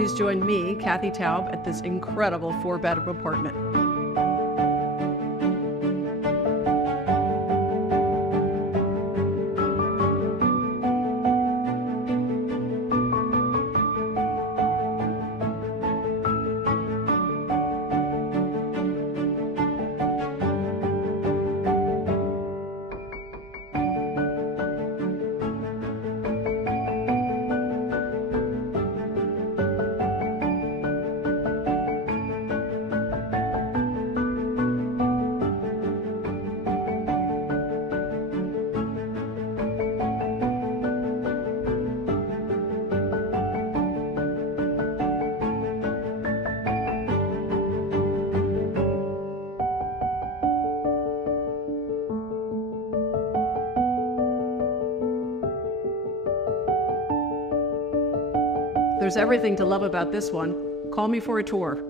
please join me, Kathy Taub, at this incredible 4-bedroom apartment. There's everything to love about this one. Call me for a tour.